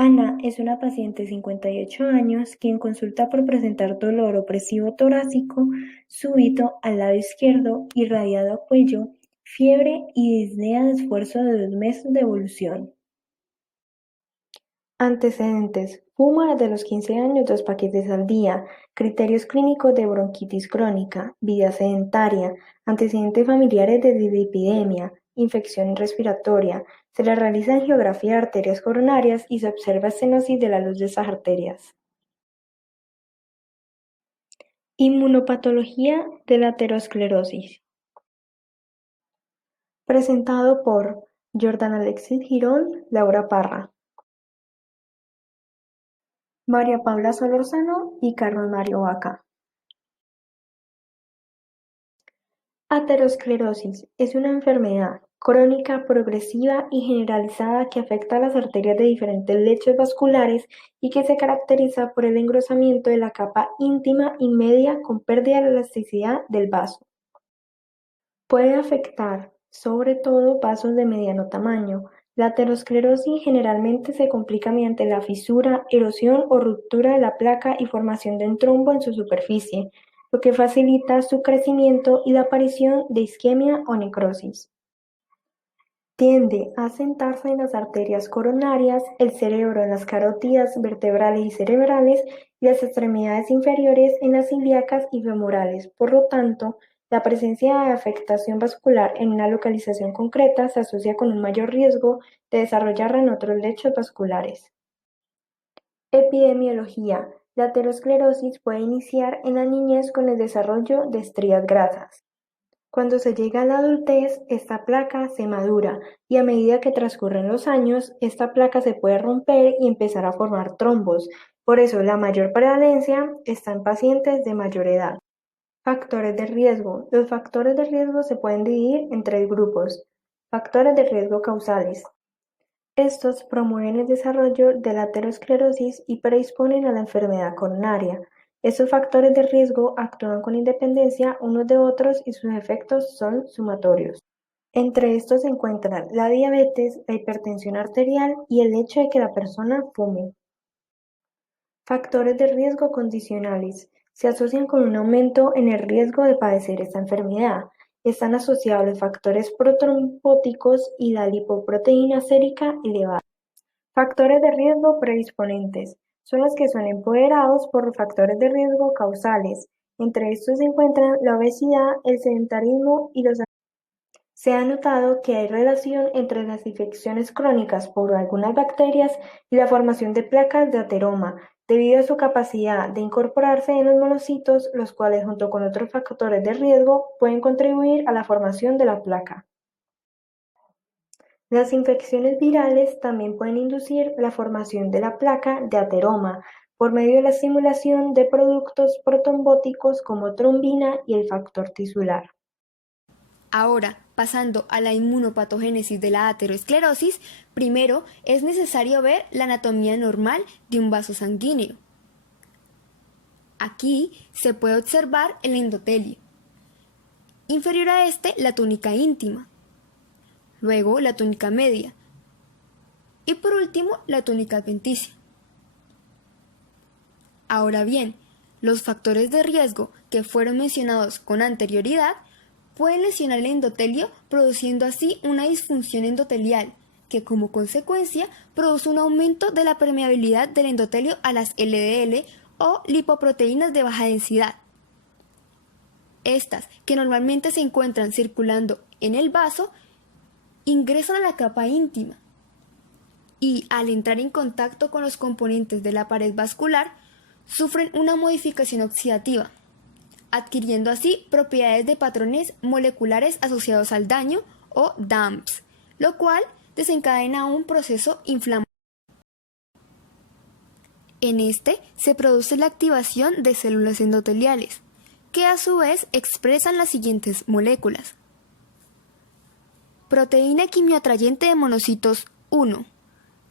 Ana es una paciente de 58 años quien consulta por presentar dolor opresivo torácico súbito al lado izquierdo, irradiado a cuello, fiebre y disnea de esfuerzo de 2 meses de evolución. Antecedentes: fuma desde los 15 años 2 paquetes al día. Criterios clínicos de bronquitis crónica. Vida sedentaria. Antecedentes familiares de dislipidemia. Infección respiratoria. Se le realiza angiografía de arterias coronarias y se observa estenosis de la luz de esas arterias. Inmunopatología de la aterosclerosis. Presentado por Jordan Alexis Girón, Laura Parra, María Paula Solorzano y Carlos Mario Vaca. Aterosclerosis es una enfermedad crónica, progresiva y generalizada que afecta a las arterias de diferentes lechos vasculares y que se caracteriza por el engrosamiento de la capa íntima y media con pérdida de elasticidad del vaso. Puede afectar, sobre todo, vasos de mediano tamaño. La aterosclerosis generalmente se complica mediante la fisura, erosión o ruptura de la placa y formación de un trombo en su superficie, lo que facilita su crecimiento y la aparición de isquemia o necrosis. Tiende a asentarse en las arterias coronarias, el cerebro en las carótidas vertebrales y cerebrales y las extremidades inferiores en las ilíacas y femorales. Por lo tanto, la presencia de afectación vascular en una localización concreta se asocia con un mayor riesgo de desarrollarla en otros lechos vasculares. Epidemiología. La aterosclerosis puede iniciar en la niñez con el desarrollo de estrías grasas. Cuando se llega a la adultez, esta placa se madura y a medida que transcurren los años, esta placa se puede romper y empezar a formar trombos. Por eso, la mayor prevalencia está en pacientes de mayor edad. Factores de riesgo. Los factores de riesgo se pueden dividir en 3 grupos. Factores de riesgo causales. Estos promueven el desarrollo de la aterosclerosis y predisponen a la enfermedad coronaria. Estos factores de riesgo actúan con independencia unos de otros y sus efectos son sumatorios. Entre estos se encuentran la diabetes, la hipertensión arterial y el hecho de que la persona fume. Factores de riesgo condicionales. Se asocian con un aumento en el riesgo de padecer esta enfermedad. Están asociados los factores protrombóticos y la lipoproteína sérica elevada. Factores de riesgo predisponentes. Son los que son empoderados por factores de riesgo causales. Entre estos se encuentran la obesidad, el sedentarismo y los. Se ha notado que hay relación entre las infecciones crónicas por algunas bacterias y la formación de placas de ateroma, debido a su capacidad de incorporarse en los monocitos, los cuales junto con otros factores de riesgo pueden contribuir a la formación de la placa. Las infecciones virales también pueden inducir la formación de la placa de ateroma por medio de la estimulación de productos protrombóticos como trombina y el factor tisular. Ahora, pasando a la inmunopatogénesis de la aterosclerosis, primero es necesario ver la anatomía normal de un vaso sanguíneo. Aquí se puede observar el endotelio. Inferior a este, la túnica íntima. Luego, la túnica media. Y por último, la túnica adventicia. Ahora bien, los factores de riesgo que fueron mencionados con anterioridad pueden lesionar el endotelio, produciendo así una disfunción endotelial, que como consecuencia produce un aumento de la permeabilidad del endotelio a las LDL o lipoproteínas de baja densidad. Estas, que normalmente se encuentran circulando en el vaso, ingresan a la capa íntima y al entrar en contacto con los componentes de la pared vascular, sufren una modificación oxidativa, adquiriendo así propiedades de patrones moleculares asociados al daño o DAMPs, lo cual desencadena un proceso inflamatorio. En este se produce la activación de células endoteliales, que a su vez expresan las siguientes moléculas. Proteína quimioatrayente de monocitos 1,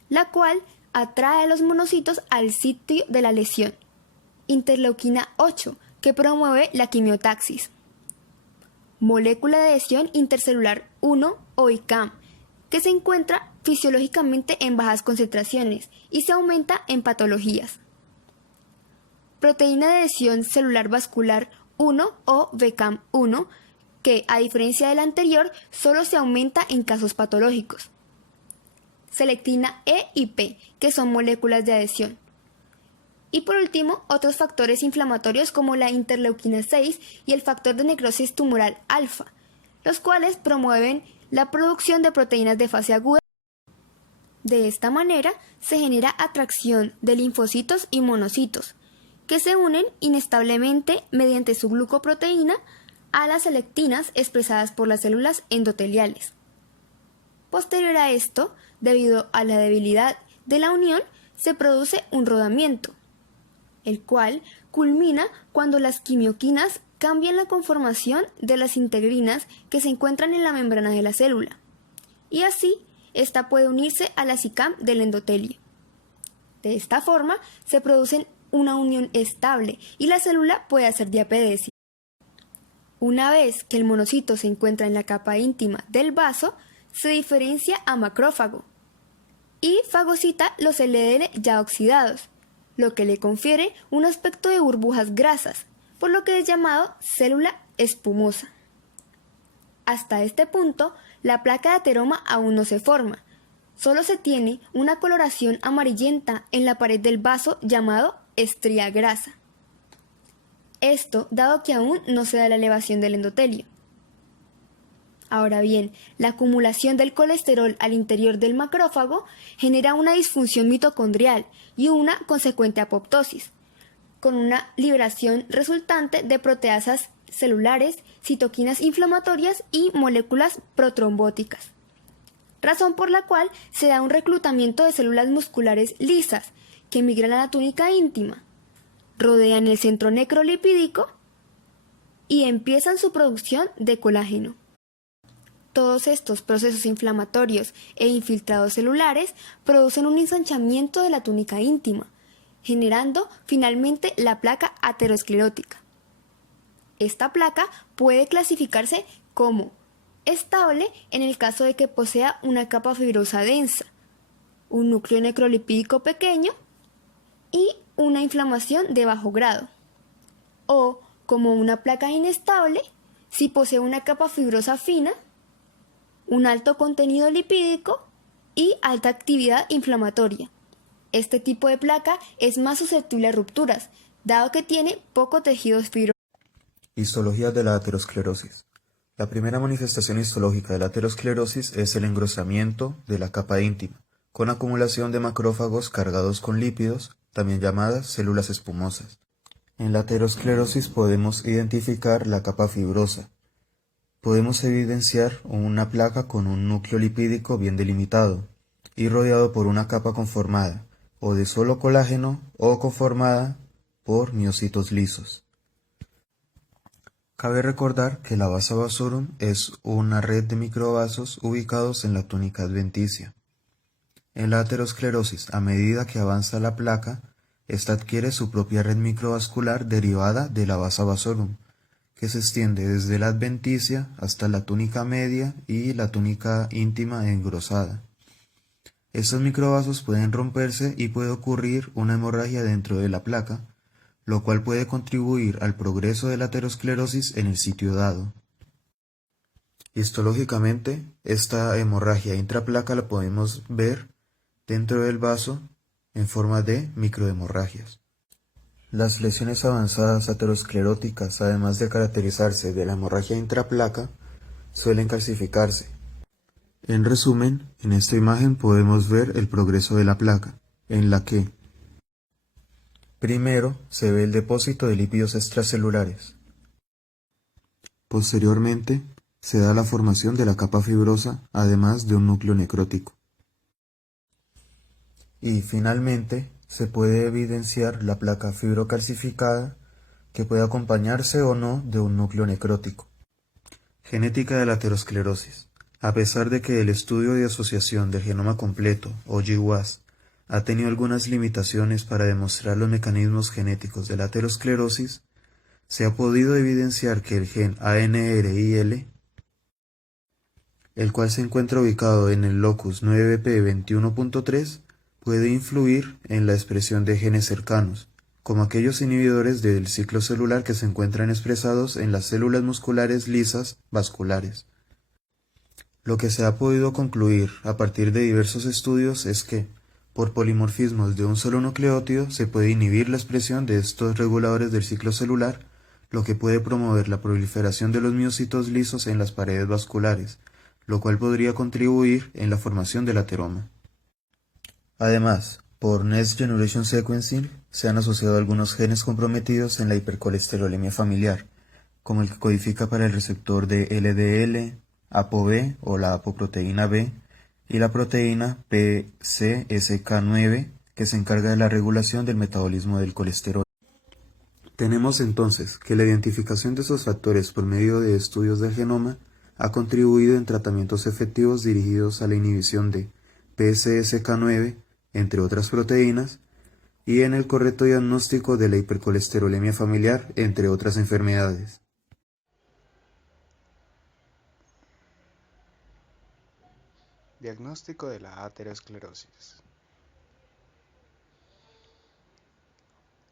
la cual atrae a los monocitos al sitio de la lesión. Interleuquina 8, que promueve la quimiotaxis. Molécula de adhesión intercelular 1 o ICAM, que se encuentra fisiológicamente en bajas concentraciones y se aumenta en patologías. Proteína de adhesión celular vascular 1 o VCAM1, que a diferencia del anterior solo se aumenta en casos patológicos. Selectina E y P, que son moléculas de adhesión. Y por último, otros factores inflamatorios como la interleuquina 6 y el factor de necrosis tumoral alfa, los cuales promueven la producción de proteínas de fase aguda. De esta manera se genera atracción de linfocitos y monocitos, que se unen inestablemente mediante su glucoproteína a las lectinas expresadas por las células endoteliales. Posterior a esto, debido a la debilidad de la unión, se produce un rodamiento, el cual culmina cuando las quimioquinas cambian la conformación de las integrinas que se encuentran en la membrana de la célula, y así ésta puede unirse a la CICAM del endotelio. De esta forma se produce una unión estable y la célula puede hacer diapedesis. Una vez que el monocito se encuentra en la capa íntima del vaso, se diferencia a macrófago y fagocita los LDL ya oxidados, lo que le confiere un aspecto de burbujas grasas, por lo que es llamado célula espumosa. Hasta este punto, la placa de ateroma aún no se forma, solo se tiene una coloración amarillenta en la pared del vaso llamado estría grasa. Esto dado que aún no se da la elevación del endotelio. Ahora bien, la acumulación del colesterol al interior del macrófago genera una disfunción mitocondrial y una consecuente apoptosis, con una liberación resultante de proteasas celulares, citoquinas inflamatorias y moléculas protrombóticas, razón por la cual se da un reclutamiento de células musculares lisas que migran a la túnica íntima, rodean el centro necrolipídico y empiezan su producción de colágeno. Todos estos procesos inflamatorios e infiltrados celulares producen un ensanchamiento de la túnica íntima, generando finalmente la placa aterosclerótica. Esta placa puede clasificarse como estable en el caso de que posea una capa fibrosa densa, un núcleo necrolipídico pequeño y una inflamación de bajo grado, o como una placa inestable si posee una capa fibrosa fina, un alto contenido lipídico y alta actividad inflamatoria. Este tipo de placa es más susceptible a rupturas, dado que tiene poco tejido fibroso. Histología de la aterosclerosis. La primera manifestación histológica de la aterosclerosis es el engrosamiento de la capa íntima, con acumulación de macrófagos cargados con lípidos, también llamadas células espumosas. En la aterosclerosis podemos identificar la capa fibrosa. Podemos evidenciar una placa con un núcleo lipídico bien delimitado y rodeado por una capa conformada o de solo colágeno o conformada por miocitos lisos. Cabe recordar que la vasa vasorum es una red de microvasos ubicados en la túnica adventicia. En la aterosclerosis, a medida que avanza la placa, esta adquiere su propia red microvascular derivada de la vasa vasorum, que se extiende desde la adventicia hasta la túnica media y la túnica íntima engrosada. Estos microvasos pueden romperse y puede ocurrir una hemorragia dentro de la placa, lo cual puede contribuir al progreso de la aterosclerosis en el sitio dado. Histológicamente, esta hemorragia intraplaca la podemos ver dentro del vaso en forma de microhemorragias. Las lesiones avanzadas ateroscleróticas, además de caracterizarse de la hemorragia intraplaca, suelen calcificarse. En resumen, en esta imagen podemos ver el progreso de la placa, en la que primero se ve el depósito de lípidos extracelulares. Posteriormente, se da la formación de la capa fibrosa, además de un núcleo necrótico. Y finalmente, se puede evidenciar la placa fibrocalcificada, que puede acompañarse o no de un núcleo necrótico. Genética de la aterosclerosis. A pesar de que el estudio de asociación del genoma completo, o GWAS, ha tenido algunas limitaciones para demostrar los mecanismos genéticos de la aterosclerosis, se ha podido evidenciar que el gen ANRIL el cual se encuentra ubicado en el locus 9BP21.3, puede influir en la expresión de genes cercanos, como aquellos inhibidores del ciclo celular que se encuentran expresados en las células musculares lisas vasculares. Lo que se ha podido concluir a partir de diversos estudios es que, por polimorfismos de un solo nucleótido, se puede inhibir la expresión de estos reguladores del ciclo celular, lo que puede promover la proliferación de los miocitos lisos en las paredes vasculares, lo cual podría contribuir en la formación del ateroma. Además, por Next Generation Sequencing se han asociado algunos genes comprometidos en la hipercolesterolemia familiar, como el que codifica para el receptor de LDL, ApoB o la apoproteína B, y la proteína PCSK9, que se encarga de la regulación del metabolismo del colesterol. Tenemos entonces que la identificación de esos factores por medio de estudios del genoma ha contribuido en tratamientos efectivos dirigidos a la inhibición de PCSK9, entre otras proteínas, y en el correcto diagnóstico de la hipercolesterolemia familiar, entre otras enfermedades. Diagnóstico de la aterosclerosis.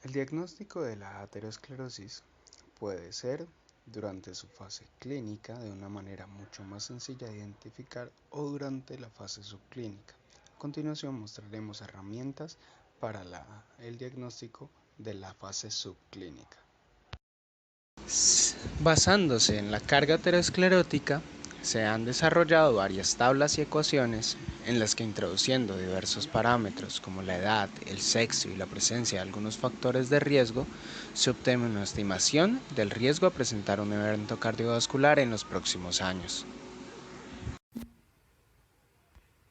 El diagnóstico de la aterosclerosis puede ser durante su fase clínica de una manera mucho más sencilla de identificar o durante la fase subclínica. A continuación mostraremos herramientas para el diagnóstico de la fase subclínica. Basándose en la carga aterosclerótica, se han desarrollado varias tablas y ecuaciones en las que, introduciendo diversos parámetros como la edad, el sexo y la presencia de algunos factores de riesgo, se obtiene una estimación del riesgo a presentar un evento cardiovascular en los próximos años.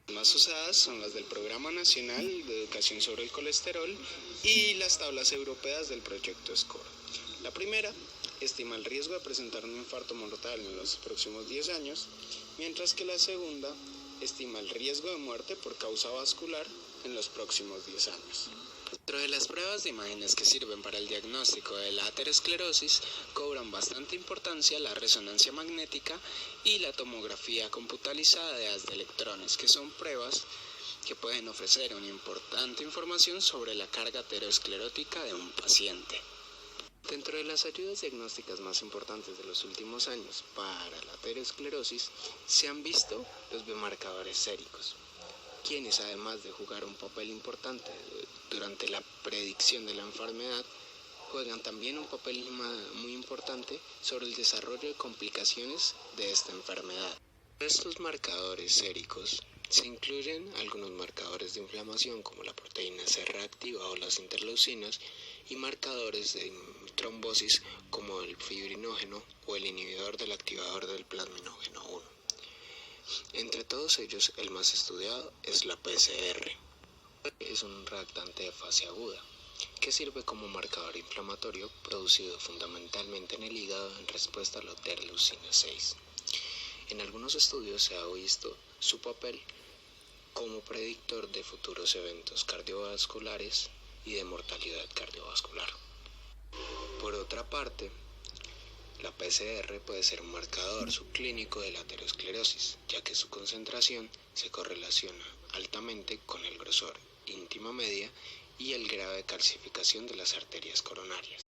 Las más usadas son las del Programa Nacional de Educación sobre el Colesterol y las tablas europeas del proyecto SCORE. La primera estima el riesgo de presentar un infarto mortal en los próximos 10 años, mientras que la segunda estima el riesgo de muerte por causa vascular en los próximos 10 años. Dentro de las pruebas de imágenes que sirven para el diagnóstico de la aterosclerosis, cobran bastante importancia la resonancia magnética y la tomografía computarizada de haz de electrones, que son pruebas que pueden ofrecer una importante información sobre la carga aterosclerótica de un paciente. Dentro de las ayudas diagnósticas más importantes de los últimos años para la aterosclerosis se han visto los biomarcadores séricos, quienes, además de jugar un papel importante durante la predicción de la enfermedad, juegan también un papel muy importante sobre el desarrollo de complicaciones de esta enfermedad. De estos marcadores séricos se incluyen algunos marcadores de inflamación como la proteína C reactiva o las interleucinas y marcadores de trombosis como el fibrinógeno o el inhibidor del activador del plasminógeno 1. Entre todos ellos, el más estudiado es la PCR. Es un reactante de fase aguda que sirve como marcador inflamatorio producido fundamentalmente en el hígado en respuesta a la interleucina 6. En algunos estudios se ha visto su papel como predictor de futuros eventos cardiovasculares y de mortalidad cardiovascular. Por otra parte, la PCR puede ser un marcador subclínico de la aterosclerosis, ya que su concentración se correlaciona altamente con el grosor íntima media y el grado de calcificación de las arterias coronarias.